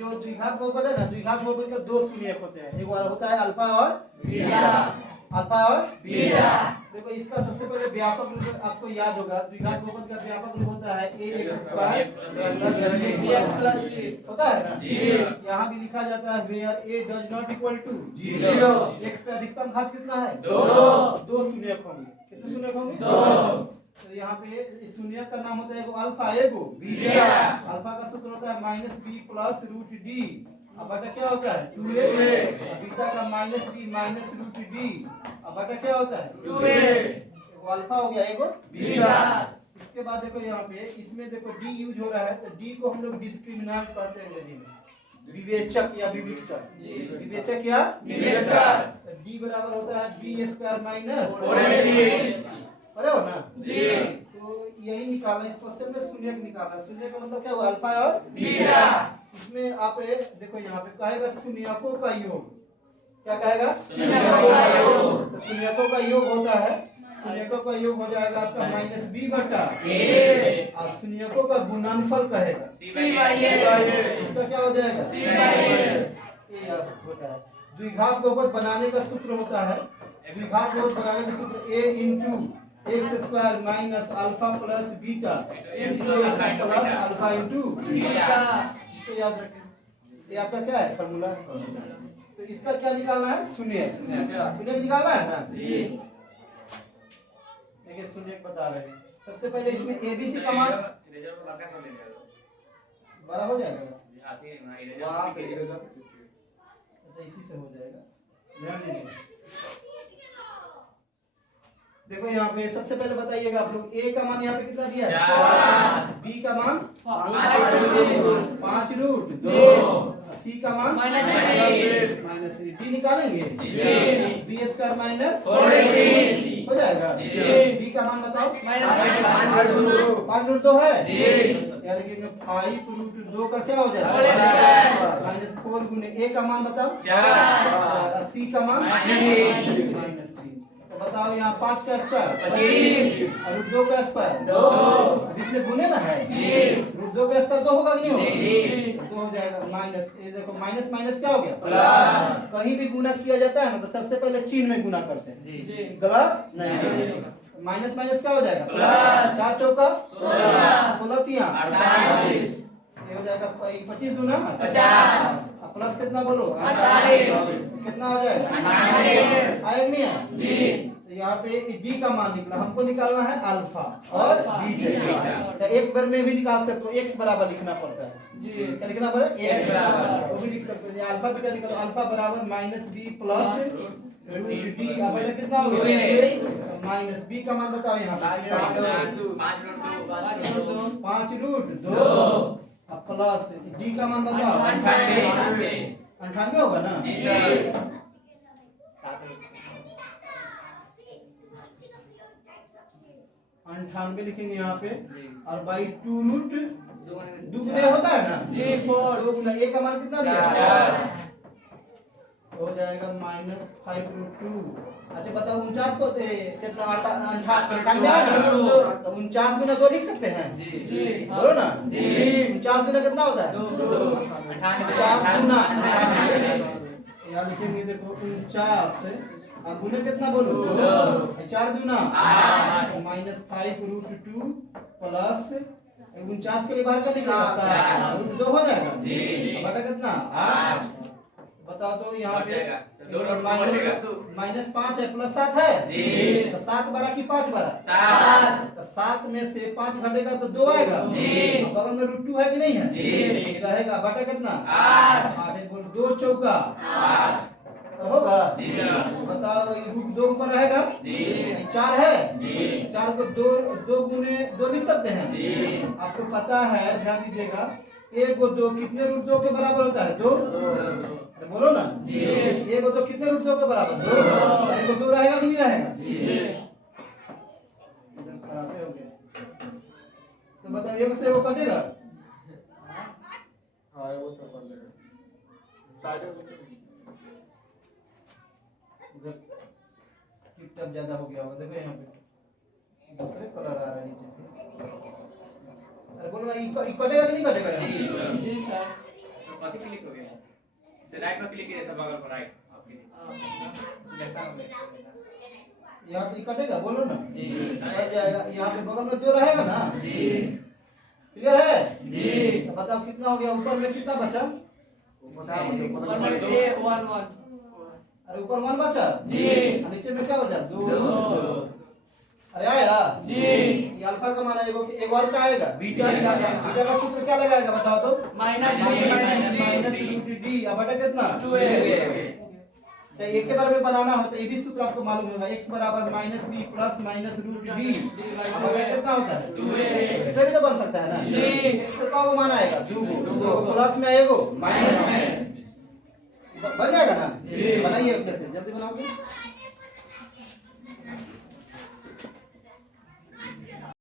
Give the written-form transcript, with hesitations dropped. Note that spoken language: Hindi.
जो द्विघात बहुपद है ना, द्विघात बहुपद के दो शून्यक होते हैं, एक होता है अल्फा और बीटा। अल्फा और बीटा। देखो इसका सबसे पहले व्यापक रूप आपको याद होगा, द्विघात बहुपद का व्यापक रूप होता है ax² होता है ना। यहाँ भी लिखा जाता है where a does not equal to 0। x पे अधिकतम घात कितना है? 2 शून्यक होंगे। कितने शून्यक होंगे? 2। तो यहाँ पे इस शून्यक का नाम होता है अल्फा, एगो बीटा। अल्फा का सूत्र होता है -b + √d। अब बटा क्या होता है? 2a। बीटा का -b - √d। अब बटा क्या होता है? 2a। एगो अल्फा हो गया, एगो बीटा। इसके बाद देखो यहाँ पे इसमें देखो d यूज हो रहा है, तो d को हम लोग डिस्क्रिमिनेंट कहते हैं अंग्रेजी में, विवेचक या विवेचक। विवेचक या विवेचक। d बराबर होता है b² - 4ac। अरे हो ना जी। तो यही निकालना, इस क्वेश्चन में शून्यक निकालना। शून्यक का मतलब क्या हुआ? अल्फा और बीटा। इसमें आप देखो यहाँ पे कहेगा शून्यकों का योग। क्या कहेगा? शून्यकों का योग। तो शून्यकों का योग होता है, शून्यकों का योग हो जाएगा आपका -b बटा a, और शून्यकों का गुणनफल कहेगा इसका क्या हो जाएगा? c/a होता है। द्विघात बहुपद बनाने का सूत्र होता है, द्विघात बहुपद बनाने का सूत्र a × x² - alpha plus beta plus alpha into beta. इसको याद रखें, ये आपका क्या है? फॉर्मूला। तो इसका क्या निकालना है? शून्य। शून्य निकालना है ना जी। देखिए शून्य बता रहे हैं। सबसे पहले इसमें एबीसी का मान बड़ा हो जाएगा, अच्छा इसी से हो जाएगा, ध्यान दीजिए। देखो यहाँ पे सबसे पहले बताइएगा आप लोग, a का मान यहाँ पे कितना दिया है? 4। b का मान 5√2। c का मान -3। d निकालेंगे b² - 4ac हो जाएगा। b का मान बताओ? 5√2 है यार, 5√2 का क्या हो जाएगा? -4 गुने a का मान बताओ? 4। c का मान -3। बताओ यहाँ 5 का स्क्वायर 25 और √2 का स्क्वायर 2। अब इसमें गुने ना है √2 का स्क्वायर 2 होगा कि नहीं? 2 हो जाएगा। माइनस, ये देखो माइनस माइनस क्या हो गया? प्लस। कहीं भी गुना किया जाता है ना तो सबसे पहले चिन्ह में गुना करते हैं, गलत नहीं। माइनस माइनस क्या हो जाएगा? प्लस। 4 चौका 16, 16 तिया 48, ये हो जाएगा 25 दूना 50, प्लस कितना बोलो? 48। कितना हो जाएगा? 98। आएगा नहीं है जी। तो यहाँ पे डी का मान निकला, हमको निकालना है अल्फा और बीटा। तो एक बार में भी निकाल सकते हो, x बराबर लिखना पड़ता है जी। क्या लिखना पड़ेगा? x बराबर, वो भी लिख सकते हो। अल्फा बीटा निकालो, अल्फा बराबर -b प्लस √d। अब बेटा कितना हो गया? -b का मान बताओ यहाँ पे? 5√2 प्लस d का मान बताओ? 98 होगा ना? 98 लिखेंगे यहाँ पे, और बाई 2√2 गुने होता है ना जी, 4। 2 गुना a का मान कितना दिया? हो जाएगा -5√2। अच्छा बताओ 49 को कितना? 98। तो 49 गुना 2 लिख सकते हैं जी, बोलो ना जी। 49 गुना कितना होता है? 2। 49 गुना यहाँ लिखेंगे, देखो 49 और गुना कितना बोलो? 4 दूना 8 -5√2 प्लस 49 के लिए बाहर का निकलेगा 2 हो जाएगा जी। बटा कितना? 8। बताओ तो यहाँ पे -5 है प्लस 7 है जी। तो 7 12 की 5 12? 7। तो 7 में से 5 घटेगा तो 2 आएगा जी। बगल में √2 है कि नहीं है जी? रहेगा। बटा कितना? 8। 8 बोल 2 चौका 8 होगा जी। बताओ √2 ऊपर रहेगा जी। 4 है जी। 4 को 2 गुने 2 लिख सकते हैं जी। आपको पता है, ध्यान दीजिएगा, 1 को 2 कितने √2 के बराबर होता है? 2। बोलो ना जी। 1 को 2 कितने √2 के बराबर? 2। 1 को 2 रहेगा कि नहीं रहेगा जी? खराब हो गया तो बताओ 1 से वो कटेगा? हाँ वो सब कट जाएगा। टिप ज्यादा हो गया होगा, देखो यहाँ पे दूसरे कलर आ रहा है नीचे। अरे बोलो ना, कटेगा कि नहीं कटेगा? जी सर। कथी क्लिक हो गया तो राइट में क्लिक कीजिए सब बगल पर राइट यहाँ से कटेगा बोलो ना जी कट जाएगा यहाँ पे बगल में जो रहेगा ना जी क्लियर है जी तो बताओ कितना हो गया ऊपर में कितना बचा अरे ऊपर 1 बचा जी और नीचे में क्या बचा 2 अरे आया जी ये अल्फा का माना एक और का आएगा बीटा बीटा का सूत्र क्या लगाएगा बताओ तो माइनस डी अब बटा कितना 2a तो एक के बारे में बनाना हो तो ये भी सूत्र आपको मालूम होगा x बराबर minus B plus minus root D अब बटा कितना होता है 2a इसमें भी तो बन सकता है ना जी x का वो माना आएगा 2 को प्लस में आएगा माइनस बन जाएगा ना जी बनाइए अपने से जल्दी बनाओगे